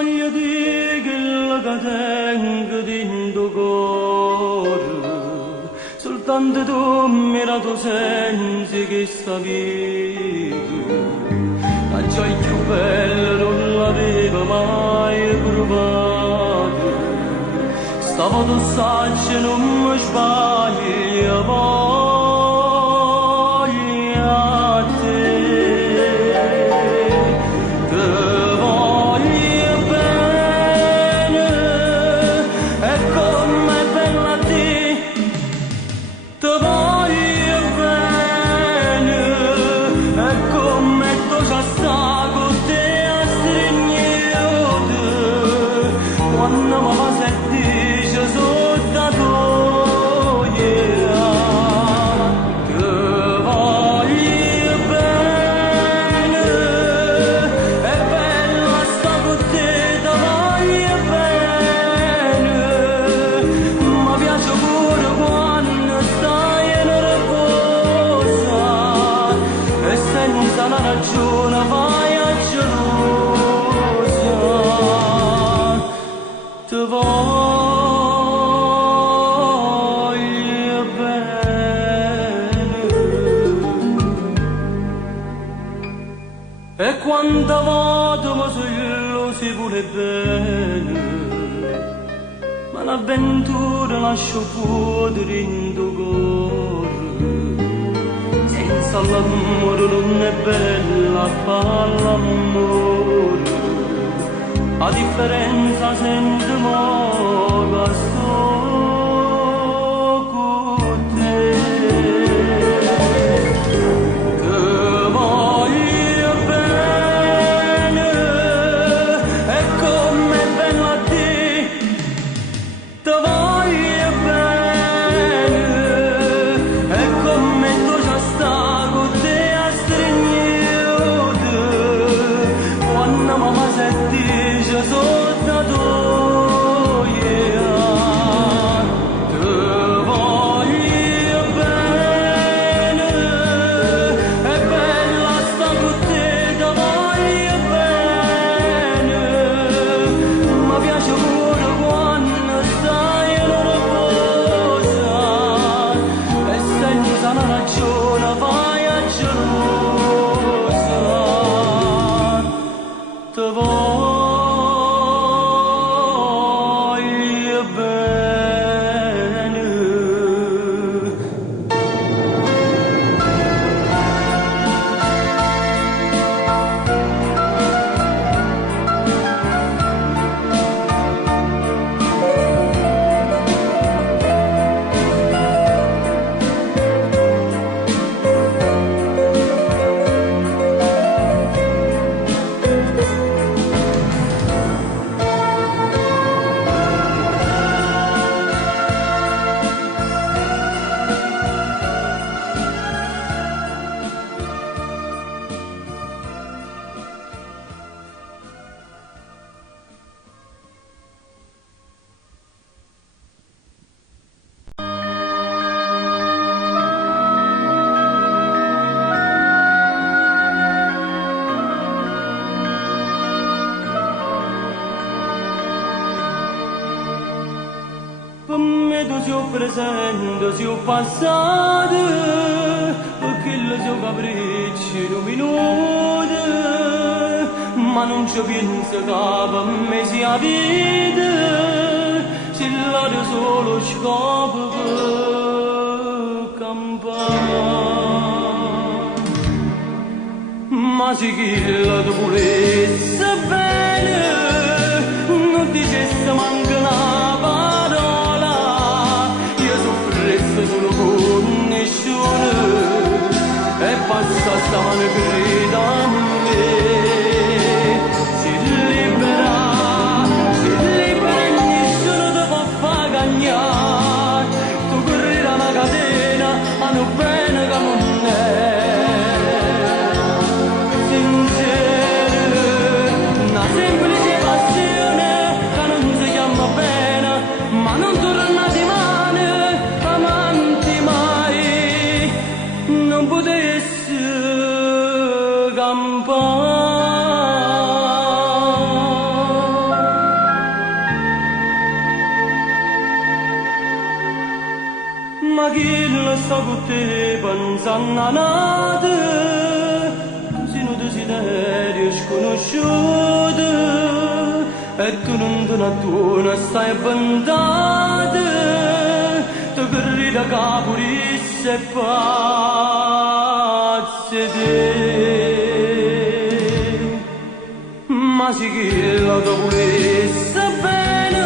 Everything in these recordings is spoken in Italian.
voglio di quello che tengo dentro cuore, soltanto tu mi hai dato senza che sapevi, la gioia più bella non l'avevo mai provato, stavo tu saggio e non mi sbaglio, voglio a te. E quanta volta mi sono illusi pure bene, ma l'avventura lascio fuori in tuo cuore. Senza l'amore non è bella, fa l'amore, a differenza senza moga sto con te. Presente sia passato, perché le sue capricci non minuti, ma non ci penso che per me sia vita, se l'ha solo scopo per campare. Ma se chi la tu volesse bene, non dicesse manca una parola, solo con nessuno, e basta stamane grida a me. Si libera e nessuno ti può far cagnare, tu corri da una catena, ma non bene che non è. Sincero, una semplice passione che non si chiama pena, ma non torna di mano. Non potesse campare. ma chi lo sta con te pensando a nada, tu sei un desiderio sconosciuto e tu non te ne tu stai avventata, tu corri da capo e pazze te. Ma sì che la tua volesse bene,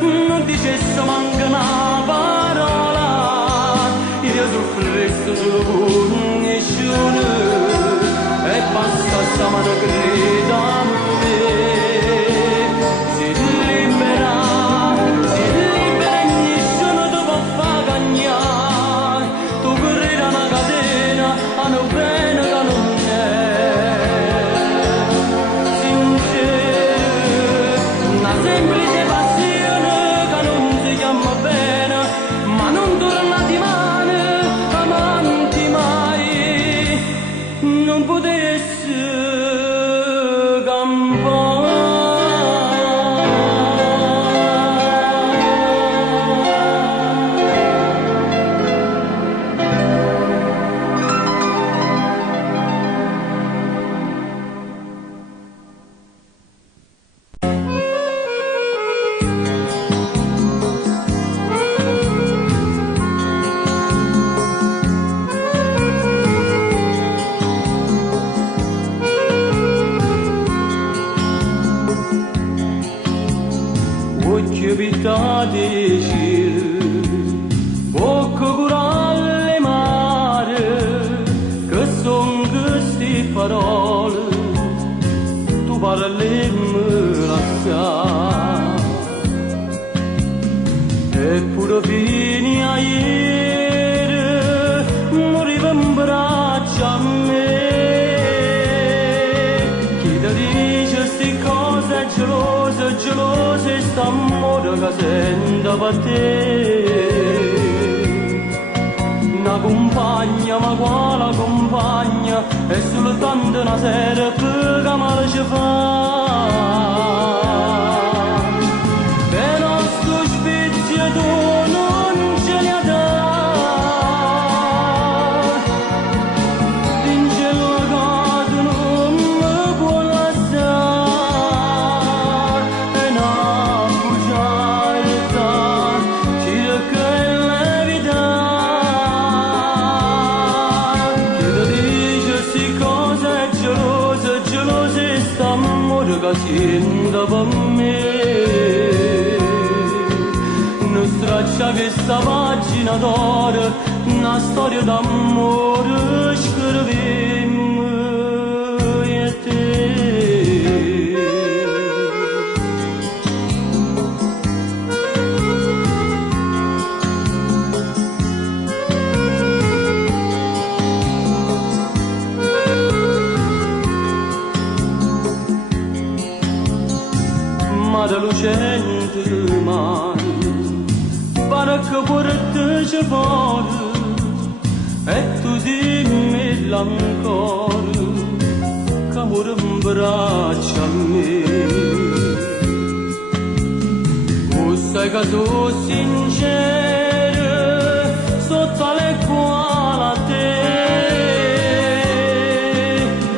non dicesse manca una parola, io soffriresti solo con nessuno, e basta sta mano grida a me. Si libera e nessuno ti può far cagnare, tu corri da una catena, hanno bene che non è. Una semplice passione che non si chiama bene, ma non torna di mano, amanti mai, non potesse campare. Occhio pittati cieli, bocca coralle mare, che son queste parole, tu parli e me lasciare. Eppure fino a ieri moriva in braccio a me. Chi ti dice sti cose gelose st'amore che sento per te. Una compagna, ma quale compagna, è soltanto una sera per che male ci fa. E nostro spizio tu non ce li ha dato, vince la casa non mi può lasciare, e una bugiarda ci che la vita. Chi ti dice sti cose gelose st'amore che sento per me. Non straccia questa pagina d'oro, una storia d'amore scrivemmo io e te. Mare lucente mare, pare che porta ci fuori, e tu dimmi l'ancora, che amore in braccio a me. Tu sai che sono sincero, sotto le quali a te.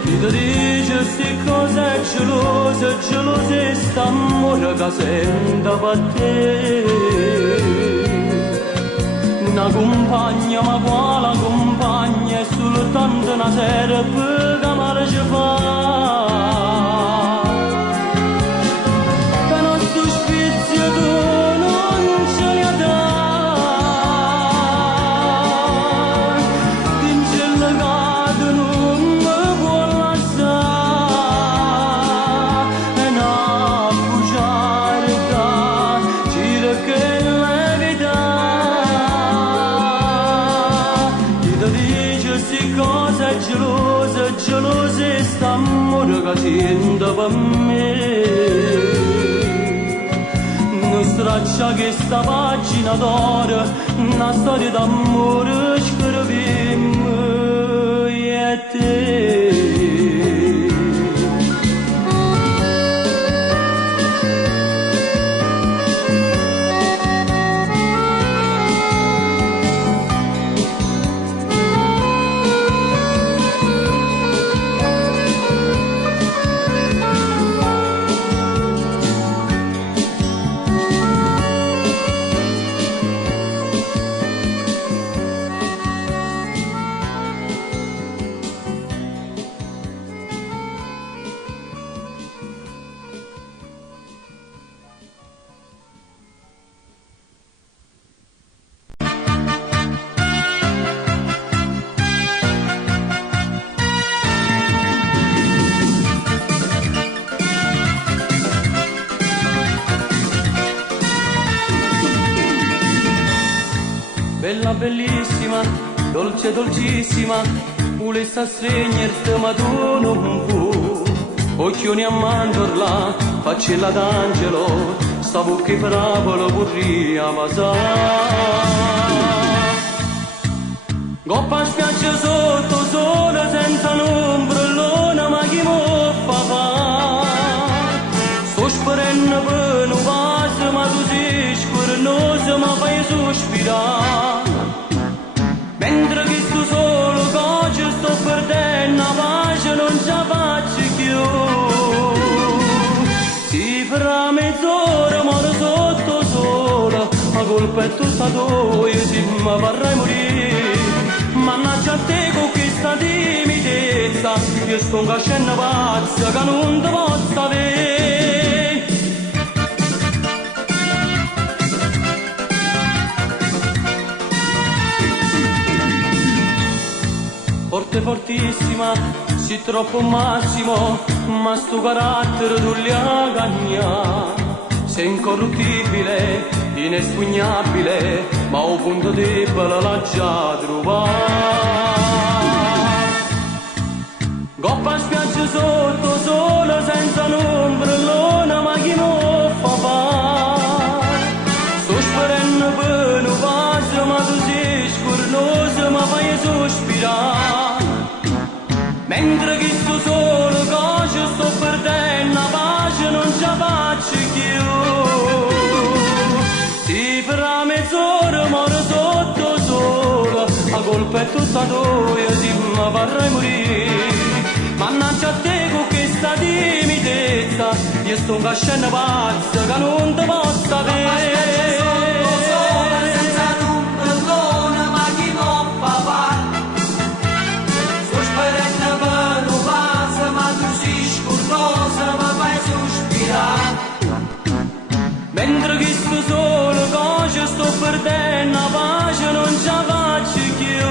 Chi ti dice sti cose gelose st'amore che sento per te. Una compagna, ma quale compagna, è soltanto una sera per che male ci fa. Che nostro spizio tu non ce li ha dato, vince il legato non mi può lasciare, e una bugiarda ci che la vita. Chi ti dice sti cose gelose st'amore che sento per me. Non straccia questa pagina d'oro, una storia d'amore scrivemmo io e te. bella bellissima, dolce dolcissima, pulessa stringerti ma tu non puoi. Occhioni a mandorla, faccella d'angelo, sta bocca parabola purri a Goppa spiaggia sotto sole senza ombrellone, ma chi mo fa sto sperando per un vaso, ma tu sei scornoso, ma fai sospirare. Mentre che sto solo coce sto perdendo la pace, non ce la faccio più. Si farà mezz'ora, muore sotto sole, ma col petto stato io si mi vorrei morire. Mannaggia a te con questa timidezza, io sto un scena pazza che non ti posso avere. Forte fortissima, sì troppo massimo, ma sto carattere tu li ha cagnato. Sei incorruttibile, inespugnabile, ma un punto debole l'ha già trovato. Goppa spiaggia sotto sole senza un ombrellone, ma chi mo fa sto sperando per un vaso, ma tu sei scornoso, ma fai sospirare. Mentre che sto solo coce sto perdendo la pace, non ce la faccio più. Si farà mezz'ora, muore sotto sole, a colpetto stato io si mi vorrei morire. Mannaggia a te con questa timidezza, io sto un scena pazza che non ti posso avere. Mentre che sto solo coce sto perdendo la pace, non ce la faccio più.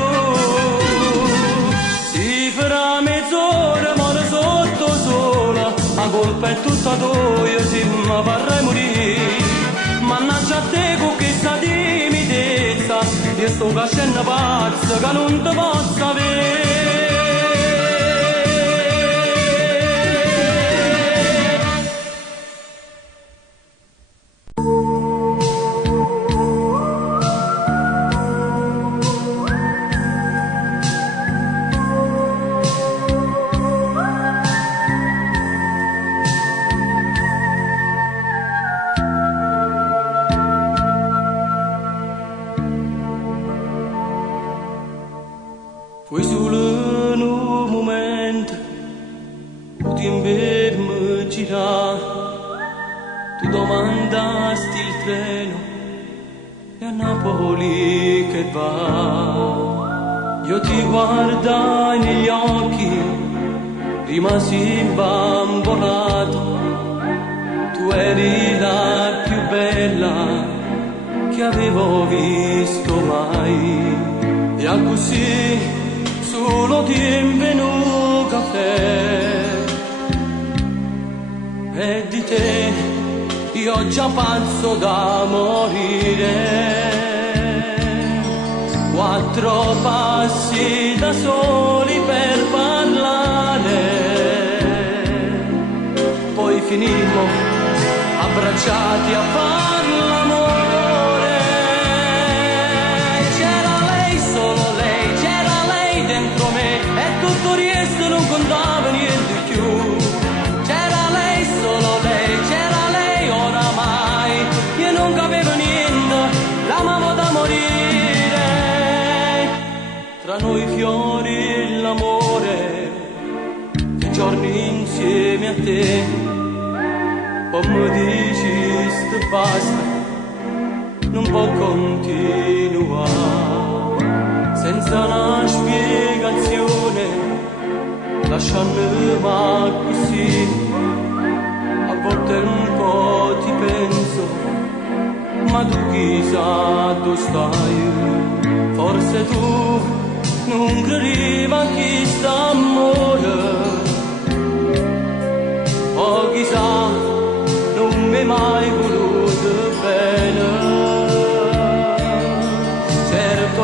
Si farà mezz'ora, muore sotto sola, a colpetto stato io si mi vorrei morire. Mannaggia a te con questa timidezza, io sto facendo pazza che non ti posso avere. Fu solo in un momento, tu ti mi girare, tu domandasti il treno e a Napoli che va. Io ti guardai negli occhi, rimasi imbambonato, tu eri la più bella che avevo visto mai. E così solo ti è venuto caffè e di te io già pazzo da morire. 4 passi da soli per parlare, poi finimmo abbracciati a far l'amore. Dentro me e tutto il resto non contava niente più. C'era lei, solo lei, c'era lei oramai. Io non capivo niente, l'amavo da morire. Tra noi fiori e l'amore, che giorni insieme a te. Poi mi dici sto basta, non può continuare. Senza una spiegazione, lasciandomi così, a volte un po' ti penso, ma tu chissà dove stai, forse tu non credi a chi sta amore, o chissà non mi hai mai voluto bene. Certo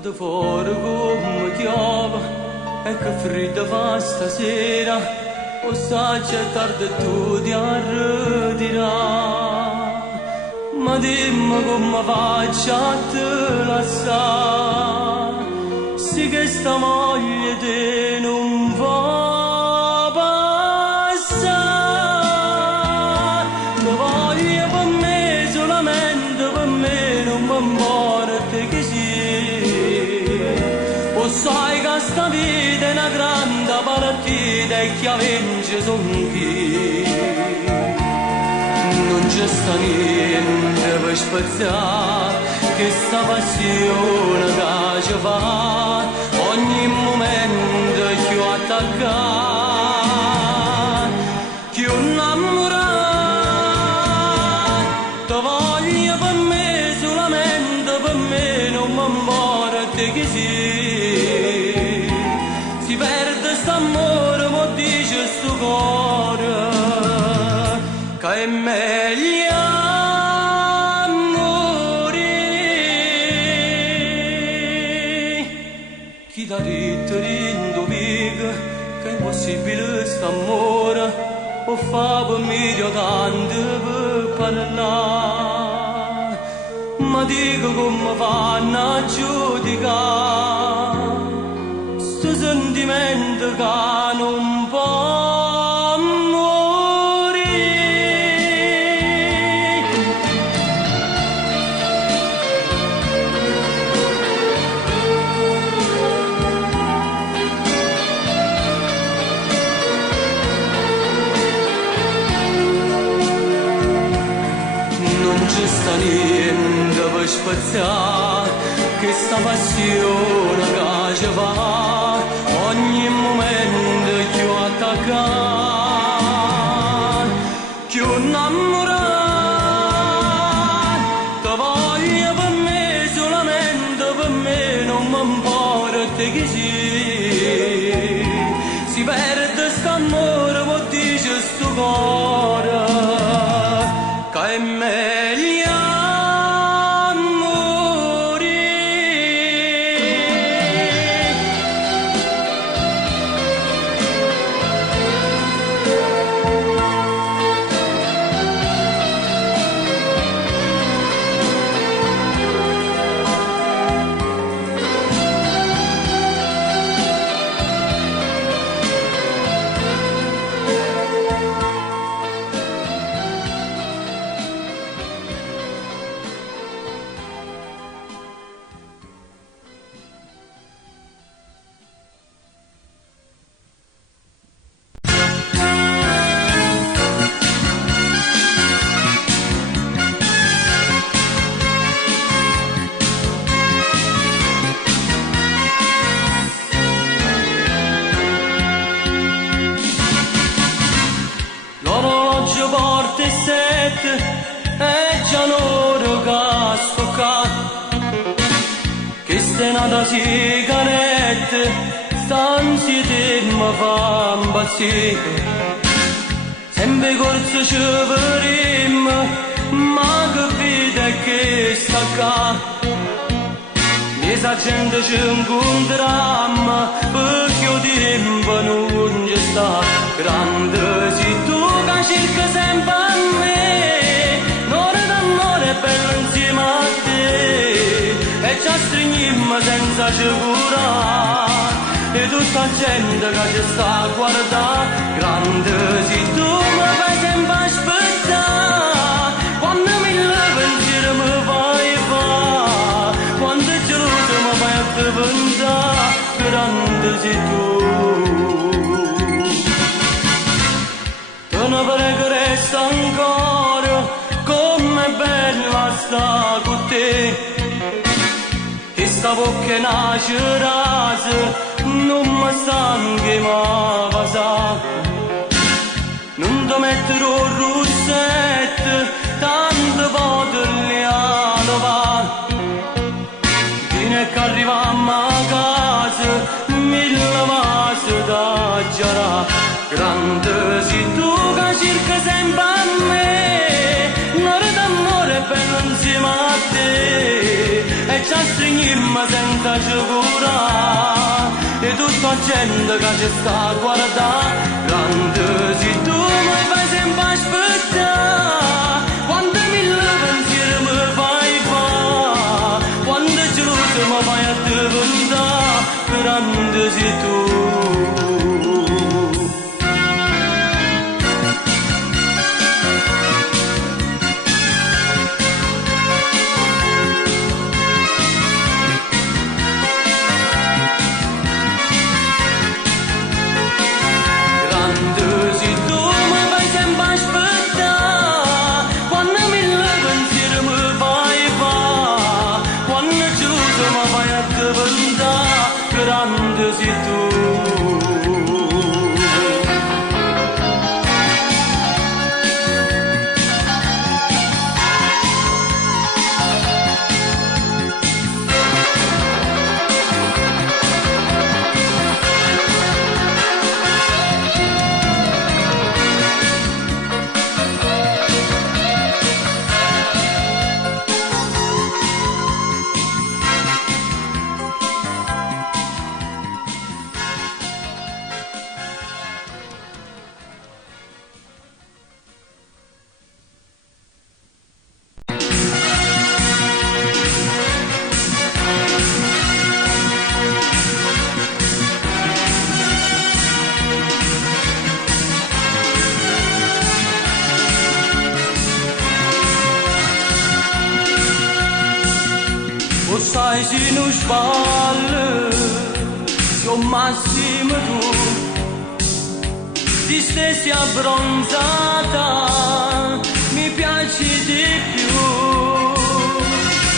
Guarda fuori come chiama e che freddo fa stasera, o sai c'è tardi tu ti arredirai. Ma dimmi come faccio a te lasciare, sì che sta moglie te non va passare. Te voglio per me, solamente per me, non mi importa che sia. O sai che sta vita è una grande partita e chi vince son chi. Non c'è sta niente per spezzare questa passione che ci fa ogni momento più attaccare, più innamorato. Ti voglio per me, solamente per me, non mi importa chi sia. Si perde st'amore, ma dice sto cuore che è meglio morire. Chi t'ha detto d'indovica che è possibile st'amore, o fa per meglio tanto per parlare. Ma dico come fanno a giudicare sto sentimento che non può morire. Non c'è sta niente per spezzare questa passione che ci fa ogni momento più attaccare, più innamorato. Ti voglio per me, solamente per me, non mi importa chi sia. Si perde st'amore, ma dice sto cuore che è meglio porte sette e già l'oro che stocca, che se nata sigarette stanzi te mi fa impazzire. Sempre corso ci vedremo, ma che vita è che sta qua. Questa gente ci incontriamo perché il tempo non ci sta. Grande sei tu che cerca sempre a me, un'ora d'amore bella insieme a te, e ci stringiamo senza curare, e tutta la gente che ci sta a guardare. Grande sei tu, mi fai sempre aspettare, quando mille pensieri mi fai fare, quando geloso mi fai a te pensare. Grande sei tu, te ne prego resta ancora, com'è bella sta con te, e sta bocca nasce rasa, non mi stanchi ma va sa. Non ti metterò il rossetto, tanto poterli lavare, fino a che arriviamo a casa, mille vasi da giara. Grande sei tu che cerca sempre a me, un'ora d'amore bello insieme a te, e ci stringimmo senza sicura e tutta gente che ci sta a guardare, grande se tu mi fai sempre aspettare, quando mille pensieri mi fai fare, quando geloso mi fai a te pensare, grande sei tu. Grande sei tu. Sai se non sbaglio, io massimo tu, ti stessi abbronzata, mi piaci di più,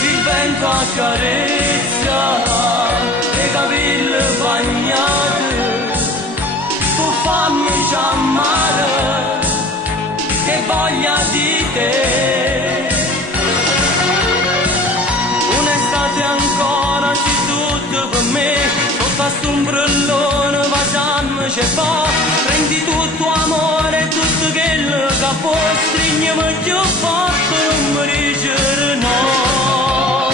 il vento accarezza, i capelli bagnati, tu fammi chiamare, che voglia di te. Ancora c'è tutto per me, sotto sto ombrellone facciamo c'è po', prendi tutto amore, tutto quello che puoi, stringiami più forte, non mi dicere no.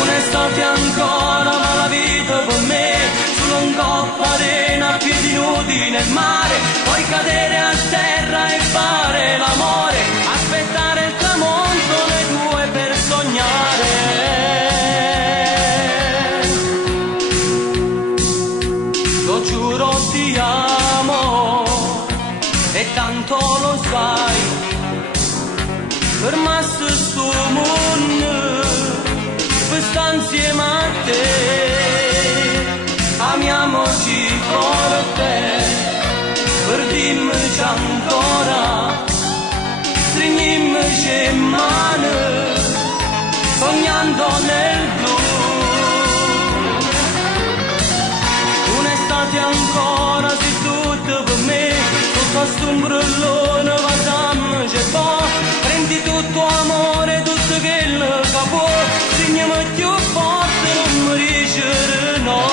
Un'estate ancora, ma la vita per me, solo un coppa arena, a piedi nudi nel mare, poi cadere a terra e fare l'amore, aspettare il tramonto, le due per sognare. Lo giuro ti amo e tanto lo sai, per me sto mondo per stare insieme a te, amiamoci forte, per dirmici ancora, stringiamoci in mano, sognando nel blu. Un'estate ancora, sei tutto per me, sotto sto ombrellone facciamo c'è po', prendi tutto amore, tutto quello che puoi, stringiami più forte, non mi dicere no.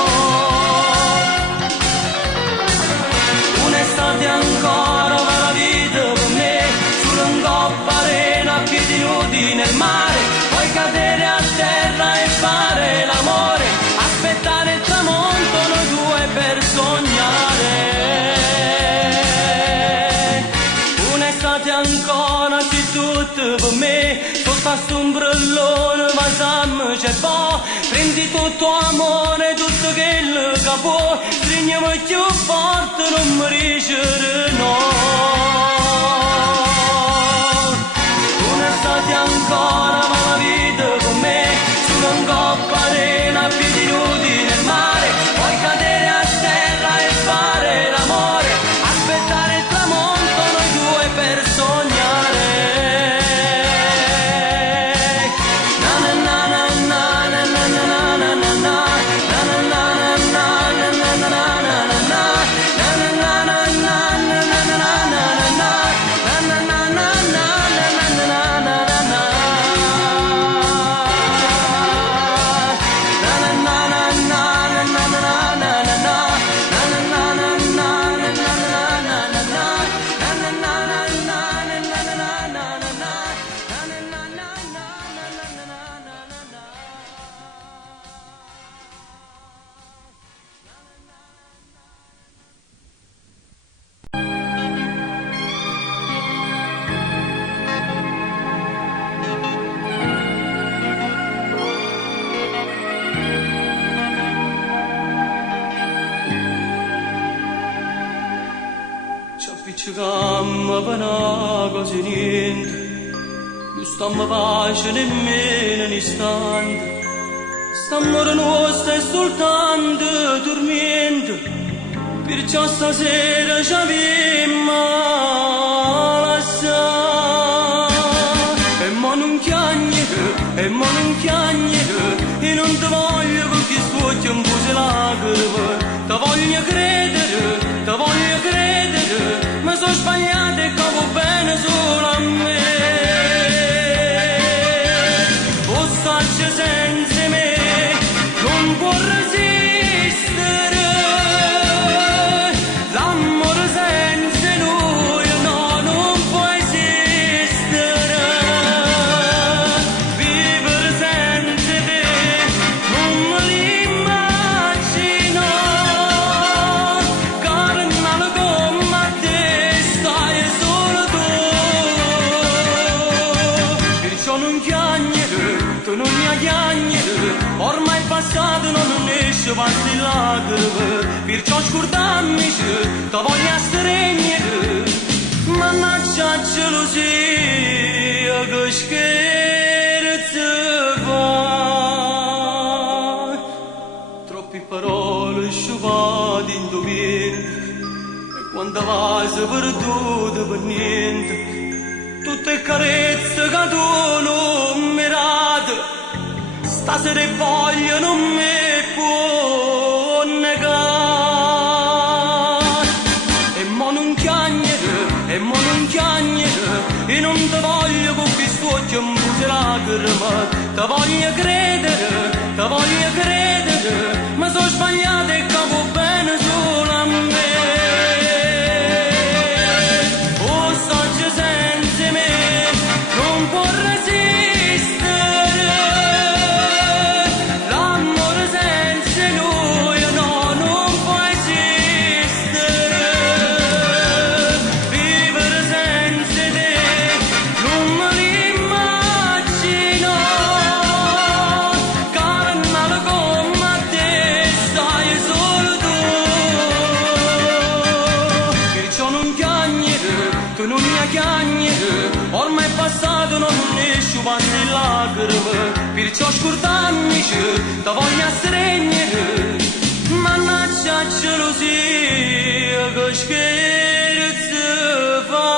Un'estate ancora, ma la vita per me, solo un coppa arena, a piedi nudi nel mare, poi cadere a terra e fare l'amore, aspettare il tramonto, noi due per sognare. Un'estate ancora, sì tutto per me, sotto sto ombrellone facciamo c'è po', prendi tutto amore, tutto quello che puoi, stringiami più forte, non mi dicere no. Un'estate ancora, ma la vita con me, solo un coppa arena, a piedi nudi nel mare, poi cadere a terra e fare l'amore, aspettare il tramonto, noi due per sognare. Na na na na na na na na na na na na na na na na na ci camma per una cosa niente, non stiamo pace nemmeno un istante, stiamo nostra e soltanto dormendo, perciò stasera ci abbiamo lasciato. E mo non chiagnere, e mo non chiagnere, e non ti voglio con chi sfoggia un po' di lacrime, ti voglio credere, ma sono sbagliato e capo bene solo a me. O stacci senza me, non può resistere, l'amore senza lui no, non può esistere. Vivere senza te non me l'immagino, carnale come te stai solo tu. Perciò non chiagnere, tu non mi chiagnere, ormai è passato non esce passi lacrime, perciò scordammi ti voglio stregnere, mannaggia gelosia che scherzo fa. Troppe parole sciupate in tuo mente, e quando vai sei perduto per niente, tutte carezze che tu non mi rate, stasera voglio non mi può negare. E mo non chiagnere, e mo non chiagnere, e non ti voglio con chi sfoggia un po' di lacrime, ti voglio credere, ma sono sbagliato e capo bene solo a me. O stacci senza me, non può resistere, l'amore senza lui no, non può esistere. Vivere senza te non me l'immagino, carnale come te stai solo tu. Perciò non chiagnere, tu non mi chiagnere, ormai è passato non esce passi lacrime, perciò scordammi ti voglio stregnere, mannaggia gelosia che scherzo fa.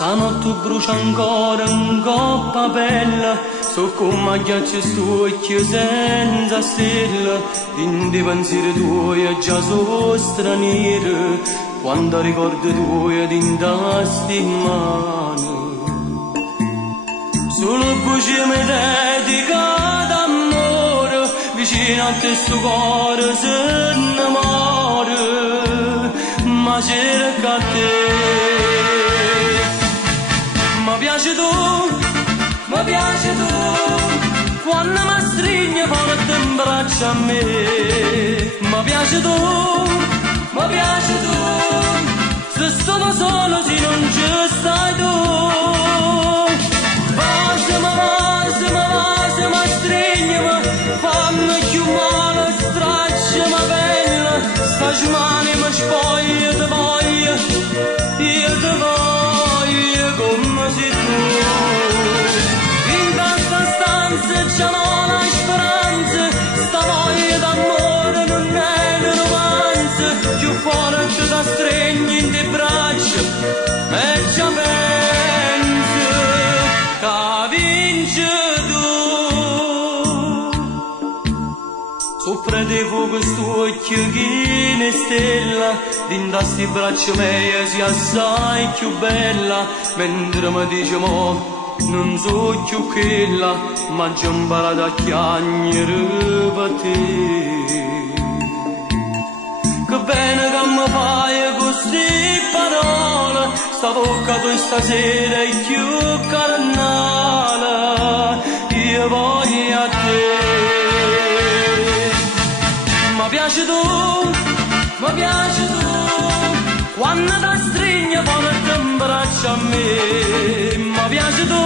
Stanotte brucia ancora in coppa bella, so come ghiaccio stucchio senza stella, in dei pensieri tuoi già sono stranieri, quando ricordo tuoi ti tasti in mano. Solo voce mi dedica d'amore, vicino a te sto cuore se innamora, ma cerca te. Mi piace tu, quando mi stringi forte in braccio a me. Mi piace tu, se sono solo se non ci stai tu. Vasima, stringi-mi, fammi più male, stracciami bella, sta mani mi spoglia, ti voglio, io ti voglio come sei tu. C'è una speranza, sta voglia d'amore non è una romanza, più forte da stringere in te braccia e già penso che vinci tu. lume di fuoco st'occhio che ne stella, dinda sti braccia mie si assai più bella, mentre mi dice mo non so più quella, ma già imparato a chiagnere per te. Che bene che mi fai così parole, sta bocca tu stasera è più carnale, io voglio a te. Mi piace tu, quando ti stringi poi ti abbraccia a me. Mi piace tu,